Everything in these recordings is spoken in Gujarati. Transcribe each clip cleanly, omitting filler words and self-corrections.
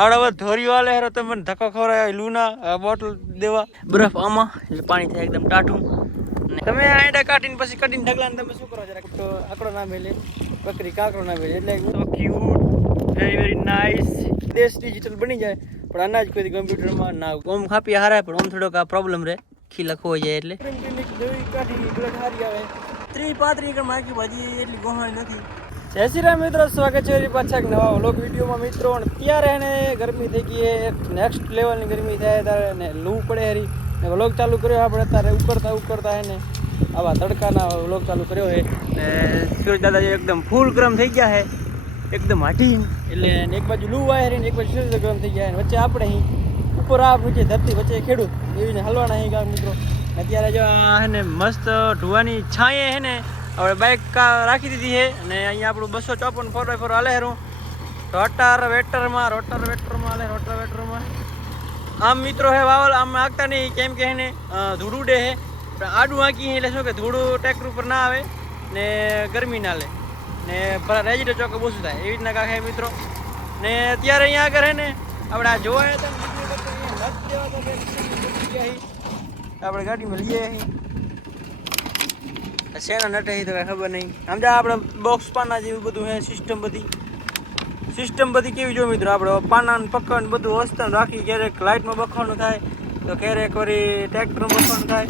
આવડા ધોરી વાલે હેરો તમે ધક્કો ખવડાય લૂના બોટલ દેવા બરફ આમાં એટલે પાણી થાય એકદમ ટાઢું. તમે આડા કાઢીને પછી કઢીને ઢગલાને તમે શું કરો જરાક તો આકડો ના મેલે બકરી કાકડો ના મેલે એટલે સો ક્યુટ વેરી નાઇસ. દેશ ડિજિટલ બની જાય પણ અનાજ કોઈ કમ્પ્યુટરમાં ના ઓમ ખાપી હારાય પણ ઓમ થોડોક આ પ્રોબ્લેમ રહે ખીલા ખોવાઈ જાય એટલે. દવી કાઢી બ્લડ હારી આવે 30-35 માર્કી ભાજી એટલી ગોહાણી નથી. જય શ્રી રામ મિત્રો, સ્વાગત છે પાછા એક નવા વ્લોગ વિડીયોમાં મિત્રો. અત્યારે એને ગરમી થઈ ગઈ છે, નેક્સ્ટ લેવલની ગરમી થાય ત્યારે ને લૂ પડે હરી ને વ્લોગ ચાલુ કર્યો આપણે અત્યારે ઉકળતા એને આવા તડકાના વ્લોગ ચાલુ કર્યો છે ને સૂરજ દાદાજી એકદમ ફૂલ ગરમ થઈ ગયા છે એકદમ હાટીન એટલે એક બાજુ લૂ આવે ને એક બાજુ સૂરજ ગરમ થઈ ગયા વચ્ચે આપણે અહીં ઉપર આ નીચે ધરતી વચ્ચે ખેડૂત એવીને હલવાના અહીં ગામ મિત્રો. અત્યારે જો આ હે ને મસ્ત ઢુવાની છાંયે હે ને આપણે બાઇક રાખી દીધી છે અને અહીંયા આપણું 254 4x4 હાલે હેરું રોટાવેટરમાં આમ મિત્રો હે વાવલ આમ આગતા નહીં કેમ કે એને ધૂળ ઉડે હે પણ આડું આંકી એટલે શું કે ધૂળું ટ્રેક્ટર ઉપર ના આવે ને ગરમી ના લે ને રેજીડર ચોકે ઓછું થાય એવી રીતના કાંઈ હે મિત્રો. ને અત્યારે અહીંયા આગળ હે ને આપણે આ જોવા આપણે ગાડીમાં લઈએ અહીં શેના નટે તો કાંઈ ખબર નહીં. સમજા આપણે બોક્સ પાના જેવું બધું હે સિસ્ટમ બધી કેવી જો મિત્રો આપણે પાનાને પકડ બધું વસ્તુ રાખી ક્યારેક લાઇટમાં બખવાનું થાય તો ક્યારેક વળી ટ્રેક્ટરમાં બખવાનું થાય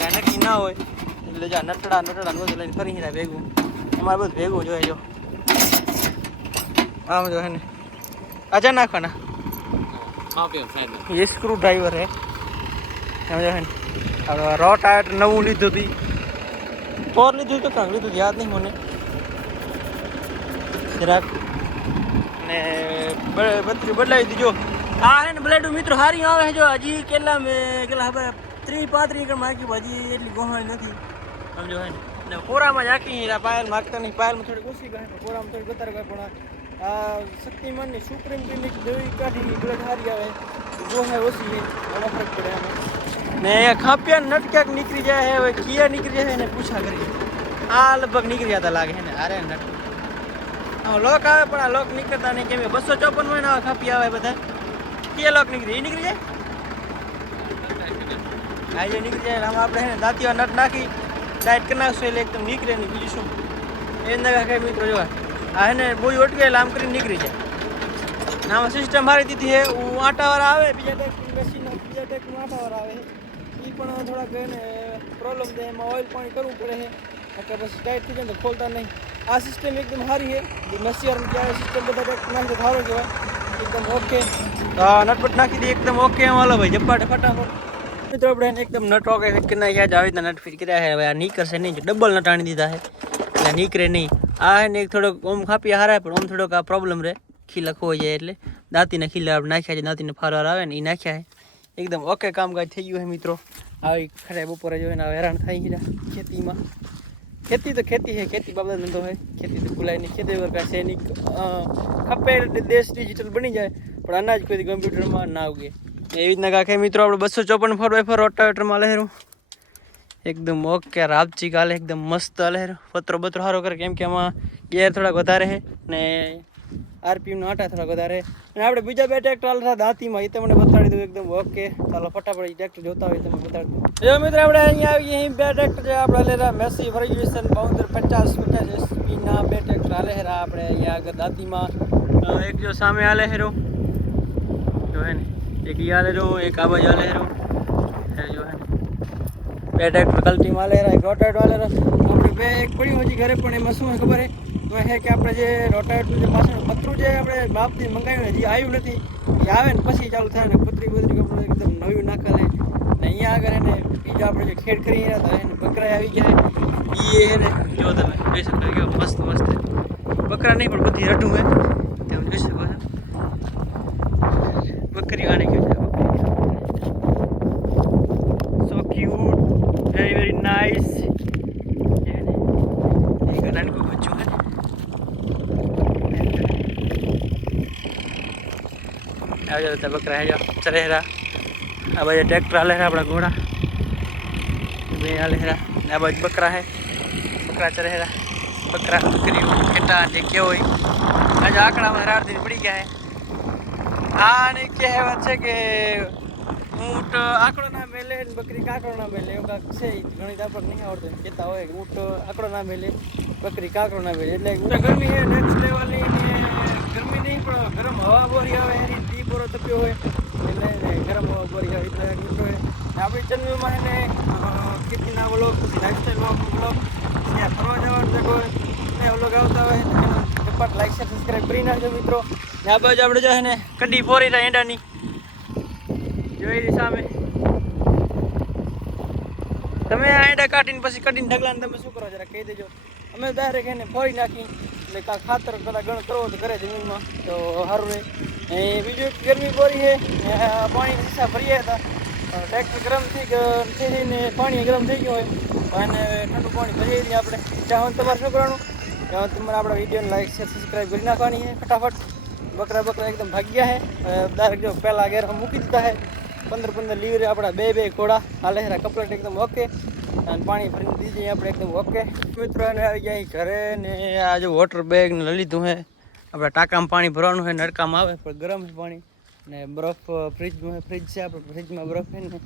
કાંઈ નક્કી ના હોય એટલે જા નટડા બધું લઈને ફરી રહ્યા ભેગું અમારે બધું ભેગું જોઈએ જો આમ જો હે ને આજા નાખવાના એ સ્ક્રૂ ડ્રાઈવર હે સમજો હે ને હવે રોટ ટાયર નવું લીધું હતું ફોર લીધું તો કાંક લીધું યાદ નહીં મને જરાક ને બત્રી બદલાવી દીધો. હા હે ને બ્લેડું મિત્રો સારી આવે છે જો હજી કેટલા ખબર 30-35 માર્કી હજી એટલી ગોહાણી નથી સમજો હે ને કોરામાં જ આખી પાયલ માગતા નહીં પાયલમાં થોડીક ઓછી ગઈ પણ કોરામાં થોડી ગતાર ગઈ પણ આ શક્તિમાનની સુપ્રીમ ક્લિનિક દવી કાઢી બ્લડ સારી આવે ગોહાય ઓછી એનો ફરક પડે આમાં ને ખાપિયા નટ ક્યાંક નીકળી જાય હવે કિયા નીકળી જાય ને પૂછા કરીએ આ લગભગ નીકળી જતા લાગે છે ને અરે નટ લોક આવે પણ આ લોક નીકળતા નહીં કેમ 254 હોય ને ખાપી આવે બધા કિયા લોક નીકળી જાય હા જે નીકળી જાય આમાં આપણે છે ને દાંતીવા નટ નાખી ટાઈટ કરી નાખશું એટલે એકદમ નીકળે નહીં બીજું શું એ નગા ખાઈ મિત્રો જોવા આ હે ને બોઈ ઓટકે એટલે આમ કરીને નીકળી જાય આમાં સિસ્ટમ મારી દીધી છે આટાવાળા આવે બીજા ટેકનું આટાવાળા આવે એ પણ થોડાક એને પ્રોબ્લેમ થાય એમાં ઓઇલ પાણી કરવું પડે છે કે પછી ટાઈટ થઈ જાય તો ખોલતા નહીં. આ સિસ્ટમ એકદમ સારી છે મશિયાર ક્યારે સિસ્ટમ બધા ટેક્ટ નાખી તો સારો કહેવાય એકદમ ઓકે. નટપટ નાખી દઈએ એકદમ ઓકે એમ હાલો ભાઈ જપાટે ફટાફટ મિત્રો આપણે એકદમ નટ ઓકે ફિટ કરી નાખ્યા આવી રીતના નટ ફિટ કર્યા છે. હવે આ નીકળશે નહીં ડબલ નટ આણી દીધા છે એટલે નીકળે નહીં. આ હે ને એક થોડોક ઓમ ખાપી હારાય પણ ઓમ થોડોક આ પ્રોબ્લેમ રહે ખીલા ખોવાઈ જાય એટલે દાંતીના ખીલા આપણે નાખ્યા છે દાંતીને ફારવાર આવે ને એ નાખ્યા છે એકદમ ઓકે કામકાજ થઈ ગયું છે મિત્રો. આવી ખરે બપોરે જોઈને હેરાન થઈ ગયા ખેતીમાં. ખેતી તો ખેતી છે ખેતી બાબત ધંધો હોય ખેતી તો ભૂલાય નહીં ખેતી વગર કાંઈ સૈનિક ખપે દેશ ડિજિટલ બની જાય પણ અનાજ કોઈ કમ્પ્યુટરમાં ના ઉગે એવી રીતના કાંઈ મિત્રો આપણે 254 4x4 રોટાવેટરમાં લહેરું એકદમ ઓકે રાપચી કાલે એકદમ મસ્ત લહેર પત્રો સારો કરે કેમ કે આમાં ગેર થોડાક વધારે છે ને આરપીએમનો આટા થોડાક વધારે અને આપણે બીજા બે ટ્રેક્ટર હાલતા દાંતીમાં એ તમને બતાડી દઉં એકદમ ઓકે. ચાલો ફટાફટ ટ્રેક્ટર જોતા હોય તમે બતાડી દઉં. જો મિત્રો આપણે અહીંયા આવીએ અહીં બે ટ્રેક્ટર છે આપણે લેરા મેસી ફર્ગ્યુસન 5250 એસપીના બે ટ્રેક્ટર હાલે હેરા આપણે અહીંયા આગળ દાંતીમાં એક જો સામે હાલે હેરો જો હે ને એક ઈ હાલે રો એક આ બાજુ હાલે હેરો જો હે ને બે ટ્રેક્ટર કલ્ટીમાં હાલે હેરા એક રોટાવેટર હાલે હેરા આપણે બે એક પડ્યું હજી ઘરે પણ એમાં શું ખબર હે કે આપણે જે રોટાવેટરનું જે પાછળ પતરું જે આપણે બાપથી મંગાવ્યું ને જે આવ્યું નથી એ આવે ને પછી ચાલુ થાય ને પતરી આપણે એકદમ નવી નાખેલે ને અહીંયા આગળ એને બીજા આપણે જે ખેડ કરી રહ્યા હતા એને બકરા આવી ગયા એ એને જો તમે જોઈ શકો કે મસ્ત બકરા નહીં પણ બધી રઢું હે તમે જોઈ શકો છો બકરી આને કહે છે સો ક્યુટ વેરી નાઇસ એક નાનકું બચ્ચું હે આવ્યા હતા બકરા હેજા ચરેરા આ બાજુ ટ્રેક્ટર હાલે આપણા ઘોડા બે હાલે આ બાજુ બકરા હે બકરા ચરેરા બકરી ખેટા જે કેવો હોય આજે આંકડામાં રાડથી પડી ગયા હે આને કહેવત છે કે ઊંટ આંકડો ના મેલે ને બકરી કાંકરો ના મેલે એવું કાંક છે. ગણિત આપણને નહીં આવડતું કહેતા હોય કે ઊંટ આંકડો ના મેલે બકરી કાંકરો ના મેલે. એટલે ગરમી છે નેક્સ્ટ લેવલની ને ગરમી નહીં પણ ગરમ હવા બોરી આવે એની ટી બોરો તપ્યો હોય એટલે ગરમ હવા બોરી આવે એટલે ઊંટો હોય. આપણી ચેનલમાં એને ખેતીના વ્લોગ પછી લાઈફસ્ટાઈલ વ્લોગ ત્યાં ફરવા જવાનું જગો હોય એ વ્લોગ આવતા હોય ચપાટ લાઈક છે સબસ્ક્રાઈબ કરી નાખજો મિત્રો. ને આ બાજુ આપણે જાય ને કડી પોરી રહ્યા એંડાની જોઈ રહી સામે. તમે આ એંડા કાઢીને પછી કડીને ઢગલાને તમે શું કરો જરા કહી દેજો. અમે ડાયરેક્ટ એને ફોડી નાખી એટલે કાં ખાતર કદાચ ગણ કરવો તો ઘરે જમીનમાં તો સારું રહે. એ બીજું ગરમી પોરી છે પાણી હિસ્સા ભરીએ હતા ટ્રેક્ટર ગરમ થઈને પાણી ગરમ થઈ ગયું હોય અને ઠંડુ પાણી ભરી દઈએ આપણે. ત્યાં તમારે શું કરવાનું ત્યાં તમારે આપણા વિડીયોને લાઈક શેર સબસ્ક્રાઈબ કરી નાખવાની છે ફટાફટ. બકરા એકદમ ભાગ્યા છે ડાયરેક્ટ જો પહેલાં ઘેરમાં મૂકી દીધા છે 15 લીવરે આપણા બે ઘોડા હાલે છે કપલેટ એકદમ ઓકે અને પાણી ભરીને દીધી આપણે એકદમ ઓકે. મિત્રોને આવી જાય ઘરે ને આ જો વોટર બેગ ને લીધું છે આપણે ટાંકામાં પાણી ભરવાનું છે નળકામાં આવે પણ ગરમ છે પાણી ને બરફ ફ્રીજમાં ફ્રીજ છે આપણે ફ્રીજમાં બરફ છે ને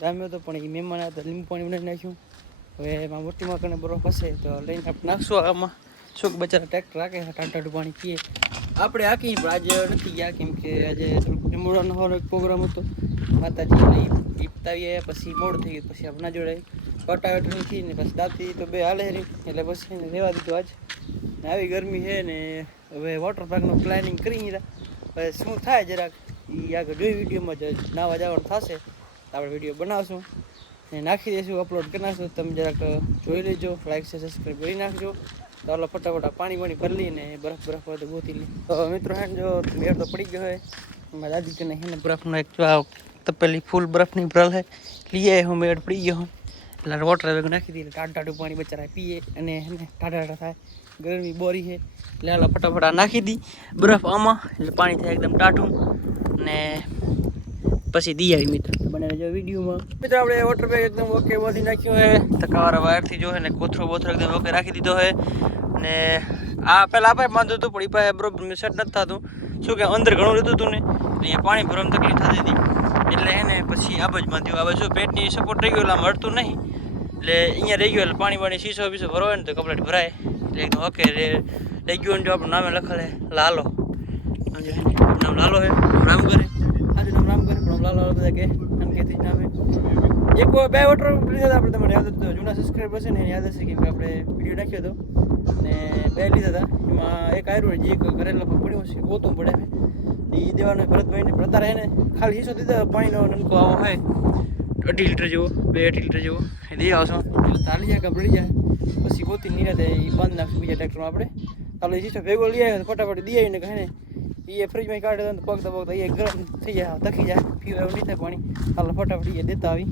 જામ્યો હતો પણ એ મહેમાન આવ્યા તો લીંબુ પાણી બનાવી નાખ્યું. હવે એમાં મોટીમાં કરીને બરફ હશે તો લઈને આપણે નાખશું આમાં. શું બચારા ટ્રેક્ટર રાખે ટાંટાટું પાણી પીએ આપણે હાકી પણ આજે નથી ગયા કેમ કે આજે લીંબુડાનો હોવાનો એક પ્રોગ્રામ હતો માતાજીને પીપતાવીએ પછી મોડું થઈ ગયું પછી આપણા જોડે કટાવટ નથી ને પછી દાંતી તો બે હાલે રહી એટલે પછી એને રહેવા દીધું આજ. ને આવી ગરમી છે ને હવે વોટર પાર્કનું પ્લાનિંગ કરી હવે શું થાય જરાક એ આગળ જોઈ વિડીયોમાં જ નાવા જવાનું થશે તો આપણે વિડીયો બનાવશું ને નાખી દઈશું અપલોડ કરી નાખશું. તમે જરાક જોઈ લેજો લાઈક છે સબસ્ક્રાઈબ કરી નાખજો. તો ચાલો ફટાફટ પાણી ભરી લઈને બરફ હોય તો ગોતી લઈ. તો મિત્રો હે જો મેળ તો પડી ગયો હોય મારા દાદી કે નહીં ને બરફનો એક તપેલી ફૂલ બરફની ભરલ છે લઈએ હું મેળ પડી ગયો હું એટલે વોટર બેગ નાખી દઈએ ટાઢું પાણી બચારા પીએ અને એને ટાઢા થાય ગરમી બોરી છે એટલે હાલો ફટાફટ નાખી દી બરફ આમાં એટલે પાણી થાય એકદમ ટાઢું ને પછી દી આવી મિત્રો બને જો વિડીયોમાં. મિત્રો આપણે વોટર બેગ એકદમ ઓકે બોધી નાખ્યું છે તકાવાળા વાયરથી જો ને કોથરો એકદમ ઓકે રાખી દીધો છે ને આ પહેલાં આપણે બાંધ્યું હતું પણ એ પાસે બરોબર સેટ નથી થતું શું કે અંદર ઘણું લીધું હતું ને અહીંયા પાણી ભરવામાં તકલીફ થતી હતી એટલે એને પછી આ બાજુ બાંધ્યું. આ બાજુ પેટની સપોર્ટ રહી ગયો એટલે આમ અડતું નહીં એટલે અહીંયા રહી ગયું એટલે પાણી શીશો બીસો ભરવાય ને તો કમ્પ્લીટ ભરાય એટલે એકદમ ઓકે રહી ગયું. જો આપણું નામે લખેલે લાલો નામ લાલો છે રામ કરે આજુ નામ રામ કરે પણ લાલો બધા કે અંકેથી નામે એક બે વોટર લીધા હતા આપણે તમને યાદ હતું જૂના સબસ્ક્રાઈબર છે ને યાદ હશે કે આપણે વિડીયો નાખ્યો હતો ને બે લીધા હતા એમાં એક આવ્યું જે ઘરે લગભગ પડ્યું છે ગોતું પડે એ દેવાનો ભરતભાઈને પ્રતારે એને ખાલી હિસ્સો દીધા પાણીનો નનકો આવો હોય 2.5 લીટર જેવો 2.5 લીટર જેવો એ દઈ આવશો એટલે ચાલી જાય કે પડી જાય પછી ગોતી નિરાતે એ બંધ નાખશું બીજા ટ્રેક્ટરમાં આપણે ચાલો એ હિસ્સો ભેગો લઈ આવ્યો ફટાફટ દઈ આવીને કહે ને એ ફ્રીજમાં કાઢે તો પગતા એ ગરમ થઈ જાય થકી જાય પીવા એવું નહીં થાય પાણી ચાલો ફટાફટ એ દેતા આવી.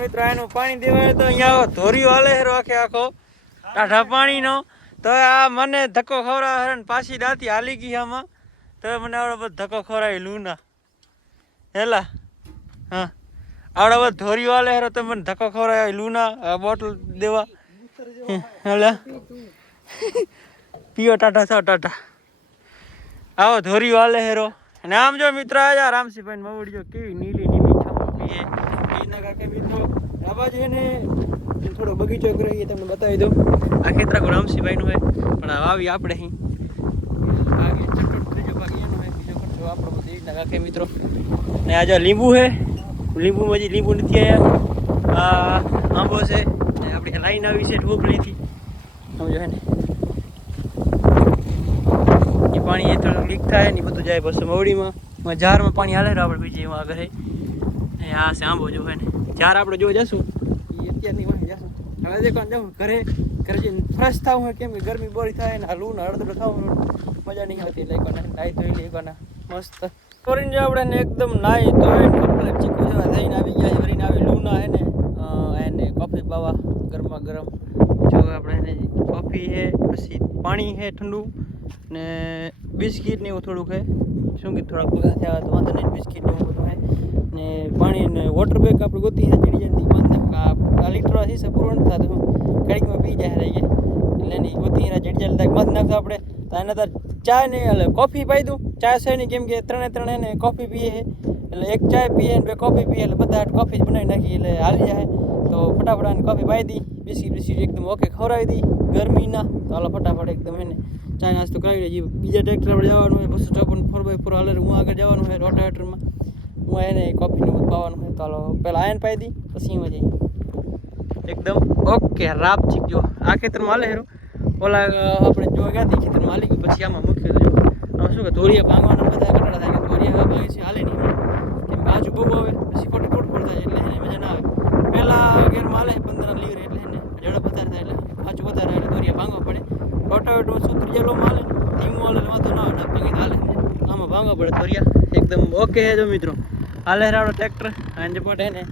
મિત્રો એનું પાણી દેવાય તો અહીંયા ધોરીઓ હાલે હેરો આખો ટાઢા પાણીનો તો આ મને ધક્કો ખવડાવે ને પાછી દાંતી હાલી ગઈ આમાં તો મને આવડો બધો ધક્કો ખવડાવી લૂના હેલા હા આવડો બધો ધોરીઓ હાલે હેરો તો મને ધક્કો ખવડાવી લૂના બોટલ દેવા હેલા પીઓ ટાટા થાવ ટાટા આવો ધોરીઓ હાલે હેરો. અને આમ જો મિત્ર આ રામસિંહભાઈ મવડીઓ કેવી નીલી છાપી એના કાકે મિત્રો આ બાજુ એને થોડો બગીચો કરી તમને બતાવી દઉં આ ખેતરા રામસિંહભાઈનું હોય પણ આવી આપણે અહીં આગે ચટટ ત્રીજો ભાગ એનો હોય બીજો ખર્ચો આપણો બધો એના કાકે મિત્રો. ને આ જો લીંબુ છે લીંબુમાં હજી લીંબુ નથી આવ્યા આ આંબો છે ને આપણી લાઈન આવી છે ઢોકળીથી સમજો હે ને એ પાણી એ થોડું લીક થાય ને બધું જાય બસ મવડીમાં ઝારમાં પાણી હાલે આપણે બીજે એમાં આગળ ને આ છે આંબો જો હોય ને ઝાર આપણે જો જશું એ અત્યારની વાંહે જશું હવે દેખો જાઉં ઘરે જઈને ફ્રેશ થવું હોય કેમ કે ગરમી બોરી થાય ને આ લૂને અડધડો થવું મજા નહીં આવતી એટલે કોને નાહી ધોઈ લઈએ કોને મસ્ત કરીને જો આપણે એકદમ નાહી ધોઈને કમ્પ્લીટ ચીકુ જેવા થઈને આવી ગયા વરીને આવી લૂના હે ને એને કોફી પાવા ગરમા ગરમ જો આપણે એને કોફી છે પછી પાણી છે ઠંડુ ને બિસ્કીટ ને એવું થોડુંક છે શું કે થોડાક બધા થયા તો વાંધો નહીં બિસ્કીટ ને એવું બધું છે ને પાણી ને વોટર બેગ આપણે ગોતી છે ચડી જાય બંધ આ લીટર હશે પૂરો નથી થતું ઘડીકમાં પી જાય રહી ગયા એટલે એની ગોતી એના ચડી જાય બંધ નાખતો આપણે તો એના તો ચા ને એટલે કોફી પાઈ દઉં ચા છે નહીં કેમ કે ત્રણે એને કોફી પીએ છે એટલે એક ચાય પીએ ને 2 કોફી પીએ એટલે બધા કોફી જ બનાવી નાખી એટલે હાલી જાય તો ફટાફટ આને કોફી પાઈ દી બિસ્કીટ એકદમ ઓકે ખવડાવી દી ગરમીના તો હાલો ફટાફટ એકદમ એને ચા નાસ્તો કરાવી દઈએ બીજા ટ્રેક્ટર આપણે જવાનું હોય 254 4x4 હાલે હું આગળ જવાનું હોય રોટાવેટરમાં હું એને કોફીનું બધું પાવાનું હોય તો હાલો પહેલાં આયન પાઈ દી પછી એમાં જઈએ એકદમ ઓકે રાપ ચીક જો આ ખેતરમાં હાલે હેરું ઓલા આપણે જોવા ગયા હતી ખેતરમાં હાલી ગયું પછી આમાં મૂક્યું તો જો આમાં શું કે ધોરિયા ભાંગવાના બધા કટાડા થાય કે ધોરિયા ભાંગે છે હાલે નહીં કેમ બાજુ બહુ આવે પછી ખોટી તોડફોડ થાય એટલે એને મજા ના આવે પહેલાં ગેરમાં હાલે 15 લીવર એટલે એને ઝડપ વધારે થાય એટલે પાછું વધારે એટલે ધોરિયા ભાંગવા પડે રોટાવેટરમાં શું ત્રીજાલોમાં હાલે ધીમું હાલે વાંધો ના આવે ભાંગી હાલે આમાં ભાંગવા પડે ધોરિયા એકદમ ઓકે છે જો મિત્રો હાલે રાડો ટ્રેક્ટર અને પોતે એને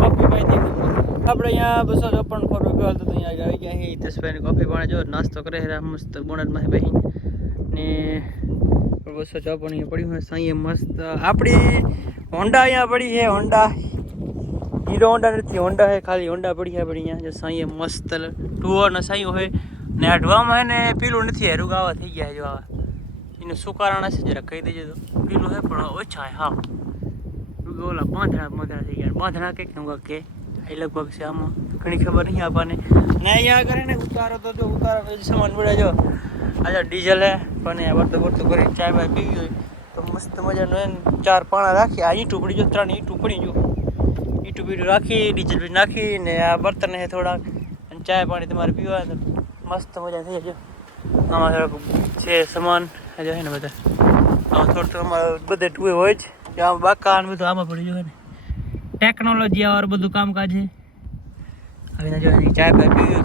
કોફી પાઈ દે આપણે અહીંયા 254 રૂપિયા તો અહીંયા આવી ગયા અહીં 10 રૂપિયાની કોફી પણ જો નાસ્તો કરે મસ્ત બોનટમાં બેસી ને 254 અહીંયા પડ્યું હોય સાંઈએ મસ્ત આપણી હોન્ડા અહીંયા પડી છે હોન્ડા હીરો હોન્ડા નથી હોન્ડા છે ખાલી હોન્ડા પડી છે આપણી અહીંયા જો સાંઈએ મસ્ત ટુઓના સાંઈઓ હોય ને આ ઢવામાં એને પીલું નથી હેરું ગાવા થઈ ગયા જો આવા એનું શું કારણ હશે જરા કહી દેજો તો પીલું છે પણ ઓછા હા ઓલા પાંધણા થઈ ગયા પાંધણા કંઈક ને કે એ લગભગ છે આમાં ઘણી ખબર નહીં આપણને ને અહીંયા આગળ ને ઉતારો તો જો ઉતારો પછી સામાન પડે જો આજે ડીઝલ હે પણ આ વર્તો વર્તો કરી ચાય બાય પીવી હોય તો મસ્ત મજાનું એને 4 પાણા રાખી આ ઈંટું પડી જો 3 ઈંટું પડી જો ઈંટું બીટું રાખી ડીઝલ બી નાખી ને આ બર્તન હે થોડાક અને ચાય પાણી તમારે પીવા તો મસ્ત મજા થઈ જાય આમાં થોડુંક છે સામાન જો હે ને બધા આમાં થોડું અમારે બધે ટુએ હોય જ આમાં બાકા ને બધું આમાં પડી જો ને ટેકનોલોજી વાળું બધું કામકાજ છે હવે જો ચાય પીવી